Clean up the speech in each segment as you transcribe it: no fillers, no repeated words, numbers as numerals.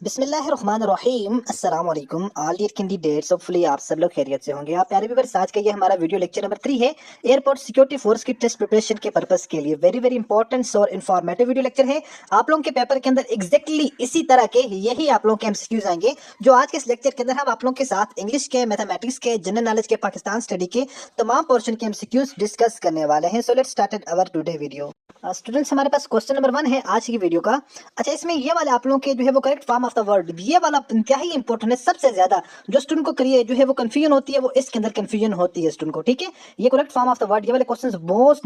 बिस्मिल्लाहिर्रहमानिर्रहीम अस्सलाम वालेकुम ऑल डियर कैंडिडेट्स। होपफुली आप सब लोग खैरियत से होंगे। आप प्यारे व्यूअर्स, आज का ये हमारा वीडियो लेक्चर नंबर 3 है। एयरपोर्ट सिक्योरिटी फोर्स की टेस्ट प्रिपरेशन के पर्पस के लिए वेरी वेरी इंपॉर्टेंट और इन्फॉर्मेटिव वीडियो लेक्चर है। आप लोगों के पेपर के अंदर एग्जैक्टली इसी तरह के यही आप लोगों के एमसीक्यूज आएंगे, जो आज के इस लेक्चर के अंदर हम आप लोगों के साथ इंग्लिश के, मैथमेटिक्स के, जनरल नॉलेज के, पाकिस्तान स्टडी के तमाम पोर्शन के एमसीक्यूज डिस्कस करने वाले हैं। So let's start our today video. Students, हमारे पास क्वेश्चन नंबर 1 है आज की वीडियो का। अच्छा, इसमें ये वाले आप लोगों के जो है वो correct form of the word, ये वाला इंतहाई इंपॉर्टेंट है। सबसे ज्यादा जो स्टूडेंट को करिए जो है वो कंफ्यूजन होती है, वो इसके अंदर कंफ्यूजन होती है स्टूडेंट को। ठीक है, ये correct form of the word, ये वाले क्वेश्चंस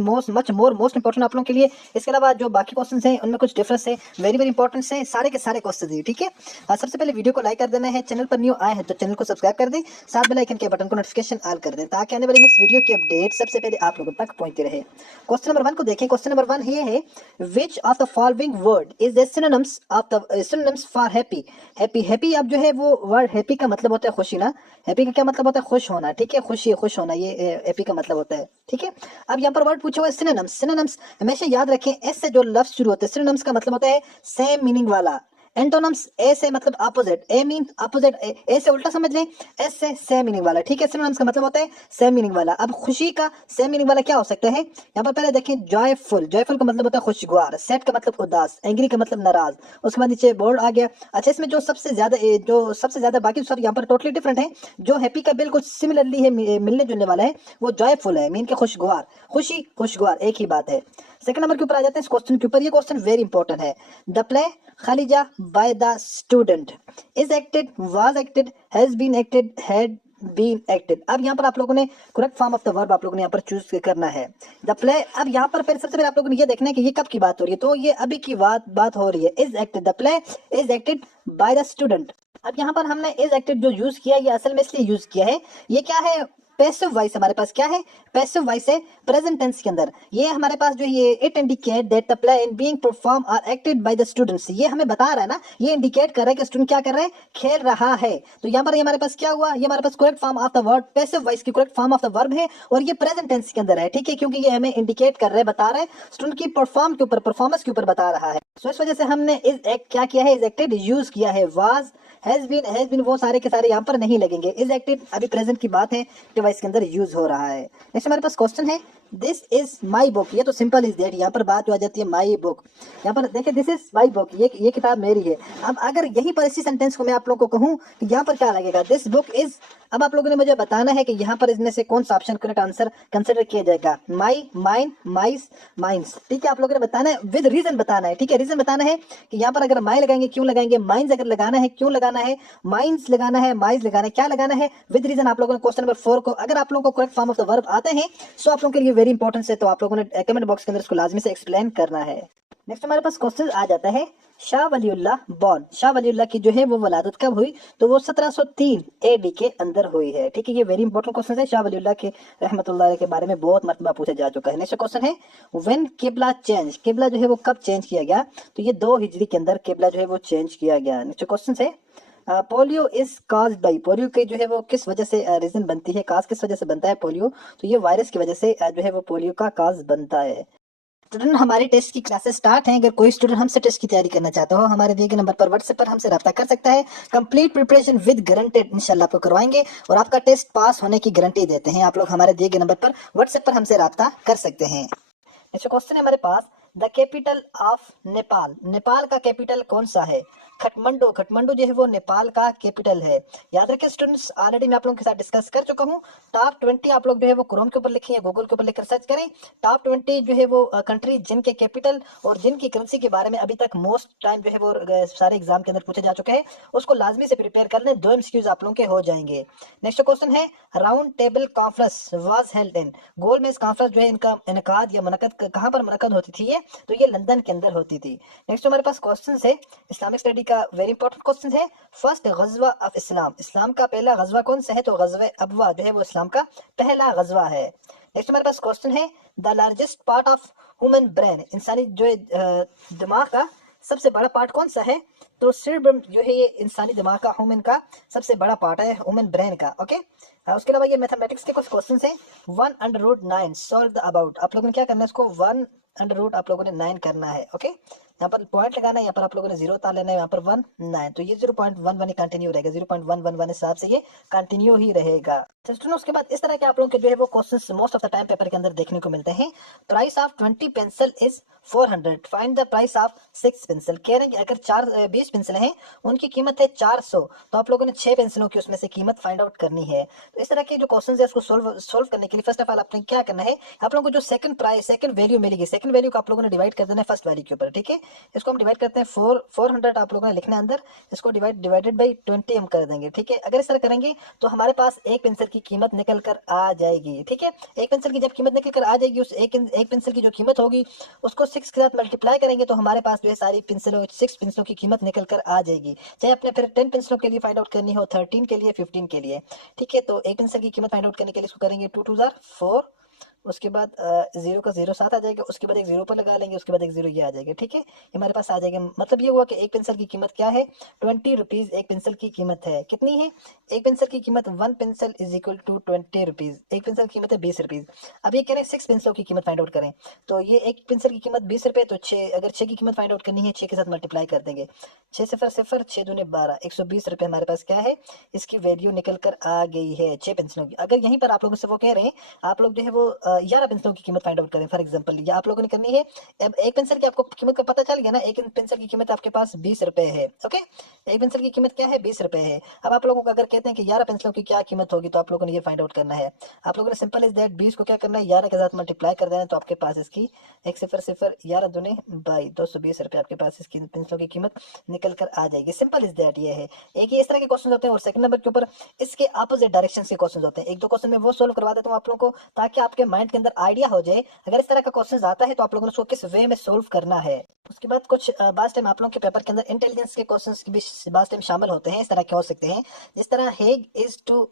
मोस्ट इंपॉर्टेंट आप लोगों के लिए। इसके अलावा जो बाकी क्वेश्चंस हैं उनमें कुछ डिफरेंस है, वेरी वेरी इंपॉर्टेंट है सारे के सारे क्वेश्चन है। ठीक है, सबसे पहले वीडियो को लाइक कर देना है, चैनल पर न्यू आए हैं तो चैनल को सब्सक्राइब कर दें, साथ बेल आइकन के बटन को नोटिफिकेशन ऑल कर दें, ताकि आने वाली नेक्स्ट वीडियो की अपडेट सबसे पहले आप लोगों तक पहुंचती रहे। क्वेश्चन नंबर 1 को देखें। क्वेश्चन नंबर 1 ये है, which of the following word is the synonyms for happy? happy अब जो है वो वर्ड happy का मतलब होता है खुशी ना। happy का क्या मतलब होता है? खुश होना। ठीक है, खुशी, खुश होना, ये happy का मतलब होता है। ठीक है, अब यहाँ पर वर्ड पूछा हुआ है synonyms हमेशा याद रखें, एस से जो लफ्ज शुरू होते हैं synonyms का मतलब होता है सेम मीनिंग वाला। एंटोनम्स, ए से मतलब अपोजिट, ए मीन अपोजिट, ए से उल्टा समझ लें, एस से सेम मीनिंग वाला। ठीक है, सिनोनिम्स का मतलब होता है सेम मीनिंग वाला। अब खुशी का सेम मीनिंग वाला क्या हो सकता है? यहाँ पर पहले देखें, जॉयफुल, जॉयफुल का मतलब होता है खुशगवार, सैड का मतलब उदास, एंग्री का मतलब नाराज। उसके बाद नीचे बोर्ड आ गया। अच्छा, इसमें जो सबसे ज्यादा बाकी सब यहाँ पर टोटली डिफरेंट है, जो हैप्पी का बिल्कुल सिमिलरली है, मिलने जुलने वाला है, वो जॉयफुल है, मीन के खुशगवार, खुशी खुशगवार एक ही बात है। सेकंड नंबर के ऊपर आ जाते हैं इस क्वेश्चन के ऊपर। ये क्वेश्चन वेरी इंपॉर्टेंट है। द प्ले खालिजा by the student is acted, was acted, has been acted, had been acted. अब यहाँ पर आप लोगों ने correct form of the verb आप लोगों ने यहाँ पर चूज करना है, द प्ले। अब यहाँ पर फिर सबसे पहले आप लोगों ने ये देखना है कि ये कब की बात हो रही है, तो ये अभी की बात हो रही है। Is acted, the play is acted by the student. अब यहाँ पर हमने इज एक्टेड जो यूज किया, ये असल में इसलिए यूज किया है, ये क्या है? पैसिव वॉइस हमारे पास क्या है? पैसिव वॉइस है प्रेजेंट टेंस के अंदर। ये हमारे पास जो ये it indicate that the play in being perform are acted by the students, ये हमें बता रहा है ना, ये इंडिकेट कर रहा है कि स्टूडेंट क्या कर रहे हैं, खेल रहा है। तो यहाँ पर ये हमारे पास क्या हुआ, ये हमारे पास correct form of the word, passive voice की correct form of the verb है, और ये प्रेजेंट टेंस के अंदर है। ठीक है, क्योंकि ये हमें इंडिकेट कर रहे हैं, बता रहा है स्टूडेंट की परफॉर्म के ऊपर, परफॉर्मेंस के ऊपर बता रहा है। सो इस वजह से हमने इज एक्ट क्या किया है, इज एक्टेड यूज किया है। वाज, हैज बीन वो सारे के सारे यहाँ पर नहीं लगेंगे। इज एक्टेड अभी प्रेजेंट की बात है, डिवाइस के अंदर यूज हो रहा है। नेक्स्ट हमारे पास क्वेश्चन है, दिस इज माई बुक। ये तो सिंपल इज दैट, यहाँ पर बात जो आ जाती है माई बुक। यहाँ पर देखिए, दिस इज माई बुक, ये किताब मेरी है। अब अगर यहीं पर इसी सेंटेंस को मैं आप लोगों को कहूँ कि यहाँ पर क्या लगेगा, दिस बुक इज। अब आप लोगों ने मुझे बताना है कि यहाँ पर इसमें से कौन सा ऑप्शन करेक्ट आंसर कंसिडर किया जाएगा, माई, माइन, माइस, माइंस। ठीक है, आप लोगों ने बताना है, विद रीजन बताना है। ठीक है, रीजन बताना है कि यहाँ पर अगर माई लगाएंगे क्यों लगाएंगे, माइंस अगर लगाना है क्यों लगाना है, माइंस लगाना है, माइस लगाना है, क्या लगाना है, विद रीजन। आप लोगों ने क्वेश्चन नंबर 4 को, अगर आप लोगों को correct form of the verb आते हैं, सो आप लोगों के लिए वेरी इंपॉर्टेंट है, तो आप लोगों ने कमेंट बॉक्स के अंदर इसको लाजमी से एक्सप्लेन करना है। नेक्स्ट हमारे पास क्वेश्चन आ जाता है, शाह वलीउल्लाह बॉर्न, शाह वलीउल्लाह की जो है वो वलादत कब हुई, तो वो 1703 एडी के अंदर हुई है। ठीक है, ये वेरी इंपॉर्टेंट क्वेश्चन है, शाह वलीउल्लाह के रहमतुल्लाह के बारे में बहुत मरतबा पूछा जा चुका है। नेक्स्ट क्वेश्चन है, व्हेन किबला चेंज, किबला जो है वो कब चेंज किया गया, तो ये 2 हिजरी के अंदर किबला जो है वो चेंज किया गया। नेक्स्ट क्वेश्चन है, polio is cause by, polio की जो है वो किस वजह से रीजन बनती है, काज किस वजह से बनता है पोलियो, तो ये वायरस की वजह से जो है वो पोलियो का काज बनता है। स्टूडेंट, हमारी टेस्ट की क्लासेस स्टार्ट हैं। अगर कोई स्टूडेंट हमसे टेस्ट की तैयारी करना चाहता हो, हमारे दिए गए नंबर पर व्हाट्सएप पर हमसे रब्ता कर सकता है। कंप्लीट प्रिपरेशन विद गारंटेड इंशाल्लाह आपको करवाएंगे, और आपका टेस्ट पास होने की गारंटी देते हैं। आप लोग हमारे दिए गए नंबर पर व्हाट्सएप पर हमसे रब्ता कर सकते हैं। नेक्स्ट क्वेश्चन है हमारे पास, the capital of Nepal, Nepal का कैपिटल कौन सा है? खटमंडू, खटमंडू जो है वो नेपाल का कैपिटल है। याद रखें स्टूडेंट्स, ऑलरेडी मैं आप लोगों के साथ डिस्कस कर चुका हूँ। टॉप 20 आप लोग जो है वो क्रोम के ऊपर लिखें या गूगल के ऊपर लिखकर सर्च करें। टॉप 20 जो है वो कंट्री जिनके कैपिटल और जिनकी करेंसी के बारे में अभी तक मोस्ट टाइम जो है वो सारे एग्जाम के अंदर पूछा जा चुका है, उसको लाजमी से प्रिपेयर कर लें। 2 एमसीक्यूज आप लोगों के हो जाएंगे। नेक्स्ट क्वेश्चन है, round table conference was held in, गोल में इस कॉन्फ्रेंस जो है इनका इनकाद या मुनक्कद कहाँ पर मुनक्कद होती थी, ये तो ये लंदन के अंदर होती थी। नेक्स्ट हमारे पास क्वेश्चन है, इस्लामिक स्टडी का वेरी इंपॉर्टेंट क्वेश्चन है, फर्स्ट गजवा ऑफ इस्लाम, इस्लाम का पहला गजवा कौन सा है, तो गजवा अबवा जो है वो इस्लाम का पहला गजवा है। नेक्स्ट हमारे पास क्वेश्चन है, the largest part of human brain, इंसानी जो है दिमाग का सबसे बड़ा पार्ट कौन सा है, तो सिर्फ जो है ये इंसानी दिमाग का, ह्यूमन का सबसे बड़ा पार्ट है, ह्यूमन ब्रेन का। ओके, उसके अलावा ये मैथमेटिक्स के कुछ क्वेश्चन हैं। 1/9 सॉल्व द अबाउट, आप लोगों ने क्या करना है, इसको 1/9 आप लोगों ने 9 करना है। ओके, यहाँ पर पॉइंट लगाना है, यहाँ पर आप लोगों ने 0 उतार लेना है, यहाँ पर 1 9, तो ये 0.11 ही कंटिन्यू रहेगा, 0.111 हिसाब से ये कंटिन्यू ही रहेगा। तो स्टूडेंट उसके बाद इस तरह के आप लोगों के जो है वो questions most of the time paper के अंदर देखने को मिलते हैं। Price of 20 pencil is 400, find the price of 6 pencil. कह रहे हैं अगर 20 पेंसिल हैं उनकी कीमत है 400, तो आप लोगों ने 6 पेंसिलों की उसमें से कीमत फाइंड आउट करनी है। तो इस तरह के जो क्वेश्चंस है उसको सोल्व करने के लिए फर्स्ट ऑफ ऑल आपने क्या करना है, आप लोगों को जो सेकंड प्राइस सेकंड वैल्यू मिलेगी, सेकंड वैल्यू को आप लोगों ने डिवाइड कर देना है फर्स्ट वैल्यू के ऊपर, ठीक है। इसको हम डिवाइड करते हैं 400 आप लोगों ने लिखना है अंदर, इसको डिवाइडेड बाई 20 हम कर देंगे, ठीक है। अगर इस तरह करेंगे तो हमारे पास एक पेंसिल की कीमत निकल कर आ जाएगी, ठीक है। एक पेंसिल की जब कीमत निकल कर आ जाएगी, उस एक पेंसिल की जो कीमत होगी उसको 6 के साथ मल्टीप्लाई करेंगे तो हमारे पास जो है सारी पेंसिलों 6 पेंसिलों की कीमत निकल कर आ जाएगी। चाहे आपने फिर 10 पेंसिलों के लिए फाइंड आउट करनी हो, 13 के लिए, 15 के लिए, ठीक है। तो एक पेंसिल की कीमत फाइंड आउट करने के लिए इसको करेंगे 2 2 जार 4, उसके बाद 0 का 0 साथ आ जाएगा, उसके बाद एक 0 पर लगा लेंगे, उसके बाद एक 0 ये आ जाएगा, ठीक है। ये हमारे पास आ जाएगा, मतलब ये हुआ कि एक पेंसिल की कीमत क्या है, 20 रुपीज़ एक पेंसिल की कीमत है। कितनी है एक पेंसिल की कीमत, 1 pencil is equal to 20 rupees. एक पेंसिल की कीमत है 20 रुपीज़। अब ये कह रहे हैं 6 पेंसिलों की कीमत फाइंड आउट करें, तो ये एक पेंसिल की कीमत 20 रुपये, तो 6 अगर 6 की कीमत फाइंड आउट करनी है 6 के साथ मल्टीप्लाई कर देंगे, 6 सिफर सिफर 6 दूने 12, 120 रुपये हमारे पास क्या है, इसकी वैल्यू निकल कर आ गई है 6 पेंसिलों की। अगर यहीं पर आप लोगों से वो कह रहे हैं आप लोग जो है वो 11 पेंसिलों की कीमत फाइंड आउट करें फॉर एग्जांपल, या आप लोगों ने करनी है, अब एक पेंसिल की आपको कीमत का पता चल गया ना, एक पेंसिल की कीमत आपके पास 20 रुपए है, ओके। एक पेंसिल की कीमत क्या है, 20 रुपए है। अब आप लोगों को अगर कहते हैं कि 11 पेंसिलों की क्या कीमत होगी, तो आप लोगों ने ये फाइंड आउट करना है। आप लोगों ने सिंपल इज दैट 20 को क्या करना है 11 के साथ मल्टीप्लाई कर देना है, तो आपके पास इसकी एक सिफर सिफर 11 दूने 22, 220 रुपए आपके पास इसकी पेंसिलों की कीमत निकल कर आ जाएगी। सिंपल इज दैट ये है। एक ही इस तरह के क्वेश्चन होते हैं, और सेकंड नंबर के ऊपर इसके ऑपोजिट डायरेक्शन के क्वेश्चन होते हैं। एक दो क्वेश्चन में वो सोल्व करवा देता हूँ आप लोगों को, ताकि आपके माइंड के अंदर आइडिया हो जाए अगर इस तरह का क्वेश्चन आता है तो आप लोगों ने उसको किस वे में सोल्व करना है। उसके बाद कुछ बास टाइम आप लोगों के पेपर के अंदर इंटेलिजेंस के क्वेश्चंस भी बास टाइम शामिल होते हैं। इस तरह के हो सकते हैं जिस तरह हेग इज टू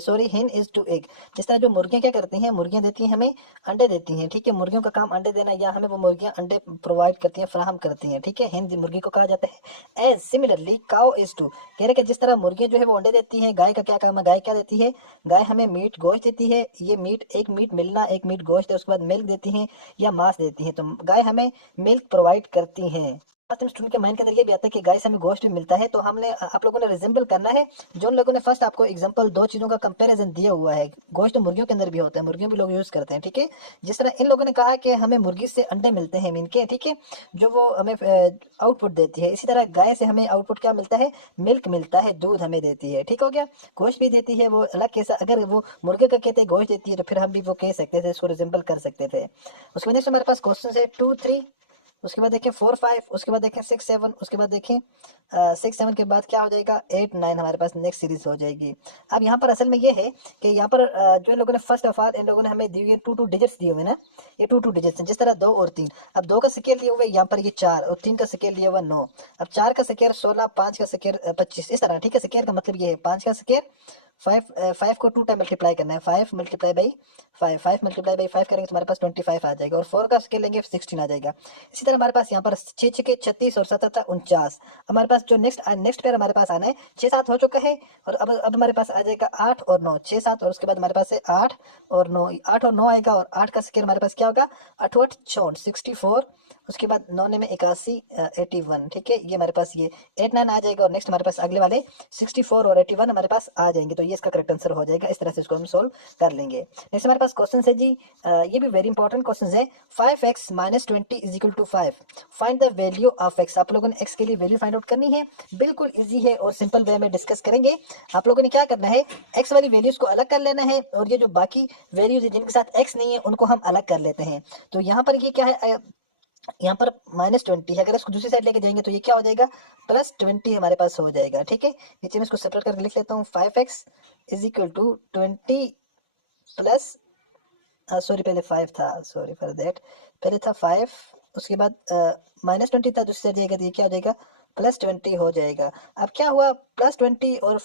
सॉरी हेन इज टू एग। जिस तरह जो मुर्गियां क्या करती हैं, मुर्गियां देती हैं हमें अंडे देती हैं, ठीक है। मुर्गियों का काम अंडे देना, या हमें वो मुर्गियां अंडे प्रोवाइड करती हैं, फराहम करती हैं, ठीक है। हेन मुर्गी को कहा जाता है। As similarly cow is to, कह रहे कि जिस तरह मुर्गियां जो है वो अंडे देती हैं, गाय का क्या काम है, गाय क्या देती है, गाय हमें मीट गोश्त देती है। ये मीट एक मीट मिलना, एक मीट गोश्त है, उसके बाद मिल्क देती हैं या मांस देती हैं, तो गाय हमें मिल्क प्रोवाइड करती हैं। स्टूडेंट के माइंड के अंदर ये भी आता है कि गाय से हमें गोश्त भी मिलता है, तो हमने आप लोगों ने रिजेंबल करना है जो लोगों ने फर्स्ट आपको एग्जांपल दो चीजों का कंपैरिजन दिया हुआ है। गोश्त तो मुर्गियों के अंदर भी होता है, मुर्गियों भी लोग यूज करते हैं, ठीक है। जिस तरह इन लोगों ने कहा कि हमें मुर्गी से अंडे मिलते हैं मीन के, ठीक है, जो वो हमें आउटपुट देती है, इसी तरह गाय से हमें आउटपुट क्या मिलता है, मिल्क मिलता है, दूध हमें देती है, ठीक हो गया। गोश्त भी देती है वो अलग कैसा, अगर वो मुर्गे का कहते हैं गोश्त देती है तो फिर हम भी वो कह सकते थे, इसको रिजेंबल कर सकते थे। उसके बाद नेक्स्ट हमारे पास क्वेश्चन है 2 3, उसके बाद देखें 4 5, उसके बाद देखें 6 7, उसके बाद देखें 6 7 के बाद क्या हो जाएगा 8 9 हमारे पास नेक्स्ट सीरीज हो जाएगी। अब यहाँ पर असल में ये है कि यहाँ पर जो इन लोगों ने फर्स्ट ऑफ ऑल इन लोगों ने हमें दी हुई है 2 2 डिजिट्स दिए हुए ना, ये 2 2 डिजिट्स हैं, जिस तरह 2 और 3। अब 2 का स्केयर लिए हुए यहाँ पर ये 4, और 3 का स्केयर लिया हुआ 9। अब 4 का स्केयर 16, 5 का स्केयर 25, इस तरह, ठीक है। स्केयर का मतलब ये है 5 का स्केयर 5 को 2 टाइम मल्टीप्लाई करना है, 5 मल्टीप्लाई बाई 5, 5 मल्टीप्लाई बाई 5 करेंगे तो हमारे पास 25 आ जाएगा, और 4 का स्केल लेंगे 16 आ जाएगा। इसी तरह हमारे पास यहाँ पर 6 6 के 36 और 7 49। हमारे पास जो नेक्स्ट पेयर हमारे पास आना है 6 7 हो चुका है, और अब हमारे पास आ जाएगा 8 और 9, 6 7, और उसके बाद हमारे पास है 8 और 9, 8 और 9 आएगा, और 8 का स्केल हमारे पास क्या होगा 8 8 64, 64, उसके बाद 9 में 81 81, ठीक है। ये हमारे पास ये 8 9 आ जाएगा, और नेक्स्ट हमारे पास अगले वाले 64 और 81 हमारे पास आ जाएंगे, तो ये इसका करेक्ट आंसर हो जाएगा। इस तरह से इसको हम सोल्व कर लेंगे। नेक्स्ट हमारे पास क्वेश्चन है जी, ये भी वेरी इंपॉर्टेंट क्वेश्चन है। 5x - 20 is equal to 5, find the value of x। आप लोगों ने x के लिए वैल्यू फाइंड आउट करनी है, बिल्कुल इजी है और सिंपल वे में डिस्कस करेंगे। आप लोगों ने क्या करना है, x वाली वैल्यूज को अलग कर लेना है, और ये जो बाकी वैल्यूज है जिनके साथ x नहीं है उनको हम अलग कर लेते हैं। तो यहाँ पर ये क्या है, यहाँ पर -20 है, अगर इसको दूसरी साइड लेके जाएंगे तो ये क्या हो जाएगा +20 हमारे पास हो जाएगा, ठीक है। नीचे में इसको सेपरेट करके लिख लेता हूँ, 5x is equal to 20 plus, sorry पहले 5 था, सॉरी फॉर दैट, पहले था 5, उसके बाद -20 था, दूसरी साइड जाएगा तो ये क्या हो जाएगा +20 हो जाएगा। अब क्या हुआ +20 और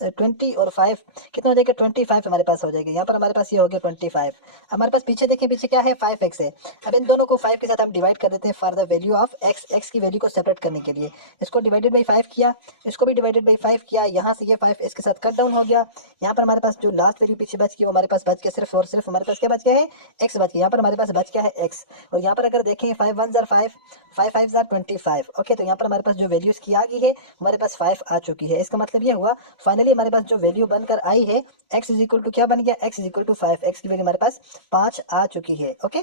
20 और 5 कितना हो जाएगा, 25 हमारे पास हो जाएगा। यहाँ पर हमारे पास ये हो गया 25। हमारे पास पीछे देखिए, पीछे क्या है, 5x है। अब इन दोनों को 5 के साथ हम डिवाइड कर देते हैं for the value of x, x की वैल्यू को सेपरेट करने के लिए। इसको डिवाइडेड बाई 5 किया, इसको भी डिवाइडेड बाई 5 किया, यहाँ से ये 5 इसके साथ कट डाउन हो गया। यहाँ पर हमारे पास जो लास्ट वैल्यू पीछे बच गई वो हमारे पास बच गया सिर्फ और सिर्फ हमारे पास क्या बच गया है, x बच गया। यहाँ पर हमारे पास बच गया है x। और यहाँ पर अगर देखें 5 1 जार 5, 5 5 जार 25। ओके, तो यहाँ पर हमारे पास जो वैल्यूज की आ गई है हमारे पास 5 आ चुकी है। इसका मतलब ये हुआ फाइनली हमारे पास जो वैल्यू बनकर आई है x इज इक्वल टू क्या बन गया, x is equal to 5, x की वैल्यू हमारे पास 5 आ चुकी है। ओके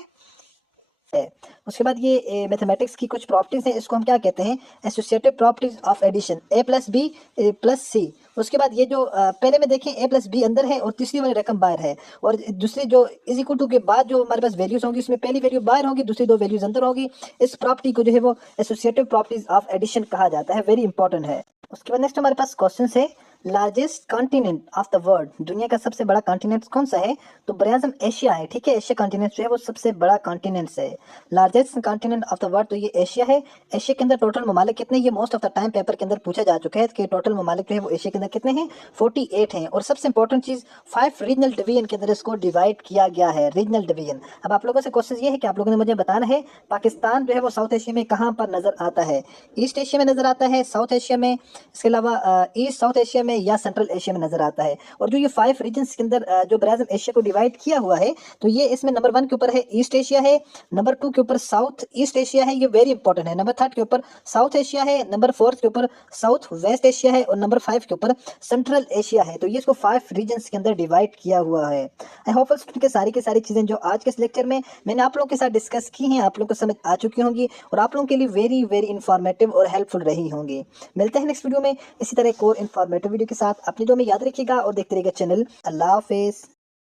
है। उसके बाद ये मैथमेटिक्स की कुछ प्रॉपर्टीज हैं, इसको हम क्या कहते हैं, associative properties of addition, a plus B plus C. उसके बाद ये जो पहले में देखें a प्लस बी अंदर है और तीसरी वाली रकम बाहर है, और दूसरी जो इज इक्वल टू के बाद जो हमारे पास वैल्यूज होंगी उसमें पहली वैल्यू बाहर होगी, दूसरी दो वैल्यूज अंदर होगी। इस प्रॉपर्टी को जो है वो एसोसिएटिव प्रॉपर्टीज ऑफ एडिशन कहा जाता है, वेरी इंपॉर्टेंट है। उसके बाद नेक्स्ट हमारे पास क्वेश्चन है, largest continent of the world, दुनिया का सबसे बड़ा कॉन्टिनेंट कौन सा है, तो ब्राज़म एशिया है। ठीक है, एशिया कॉन्टिनेंट जो है वो सबसे बड़ा कॉन्टिनेंट है। Largest continent of the world तो ये एशिया है। एशिया के अंदर टोटल ममालिक कितने, ये most of the time paper के अंदर पूछा जा चुका है कि टोटल ममालिक जो है वो एशिया के अंदर कितने हैं, 48 हैं। और सबसे इंपॉर्टेंट चीज 5 रीजनल डिवीजन के अंदर इसको डिवाइड किया गया है, रीजनल डिवीजन। अब आप लोगों से क्वेश्चन ये है कि आप लोगों ने मुझे बताना है पाकिस्तान जो है वो साउथ एशिया में कहाँ पर नजर आता है, ईस्ट एशिया में नजर आता है, साउथ एशिया में, इसके अलावा ईस्ट साउथ एशिया में या सेंट्रल एशिया में नजर आता है। और जो ये 5 रीजन्स के अंदर जो ब्राज़म एशिया को डिवाइड किया हुआ है, तो ये इसमें नंबर 1 के ऊपर है ईस्ट एशिया है, नंबर 2 के ऊपर साउथ ईस्ट एशिया है, ये वेरी इंपॉर्टेंट है, नंबर 3 के ऊपर साउथ एशिया है, नंबर 4 के ऊपर साउथ वेस्ट एशिया है, और नंबर 5 के ऊपर सेंट्रल एशिया है। तो ये इसको 5 रीजन्स के अंदर डिवाइड किया हुआ है। आई होप के सारी की सारी चीजें जो आज के इस लेक्चर में मैंने आप लोगों के साथ डिस्कस की हैं आप लोगों को समझ आ चुकी होंगी और आप लोगों के लिए वेरी वेरी इंफॉर्मेटिव और हेल्पफुल रही होंगी। मिलते हैं नेक्स्ट वीडियो में इसी तरह एक और इन्फॉर्मेटिव वीडियो के साथ। अपनी जो में याद रखिएगा और देखते रहिएगा चैनल। अल्लाह हाफिज़।